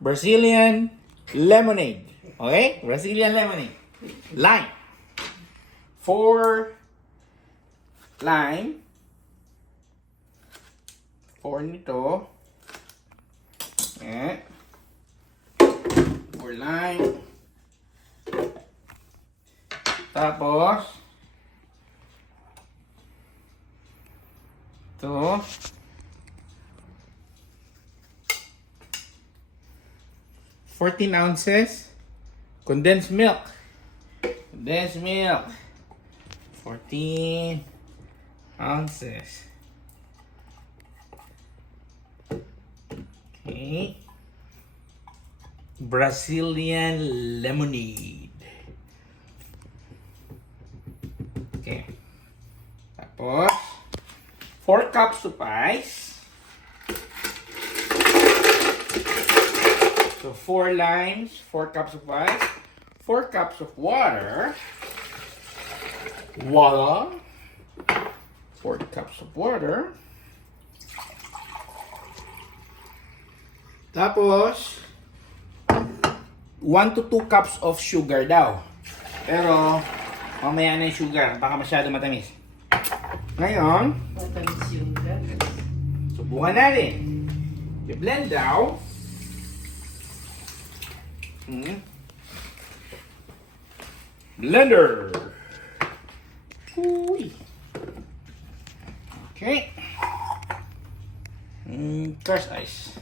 Brazilian lemonade. Okay? Brazilian lemonade. Lime. 4 lime. 4 nito. Eh. 4 lime. Tapos, ito. 14 ounces condensed milk. Condensed milk. 14 ounces. Okay. Brazilian lemonade. Okay. Tapos, 4 cups of ice. So, 4 limes, 4 cups of ice, 4 cups of water. 4 cups of water. Tapos, 1 to 2 cups of sugar daw. Pero, mamaya na yung sugar. Baka masyado matamis. Ngayon, Matamis yung gatas. subukan natin. I-blend daw. Blender. Uy. Okay. Crushed ice.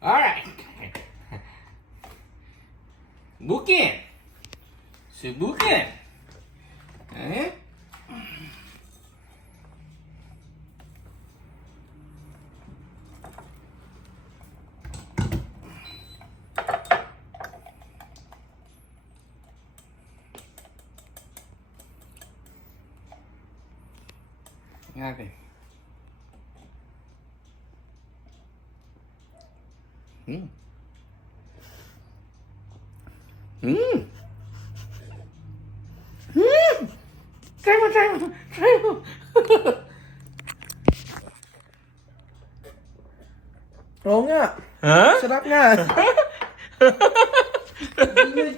Alright. Subukin. Subukin. Eh? Natin. Try mo, try mo, try mo. Oo nga. Ha? Sarap nga.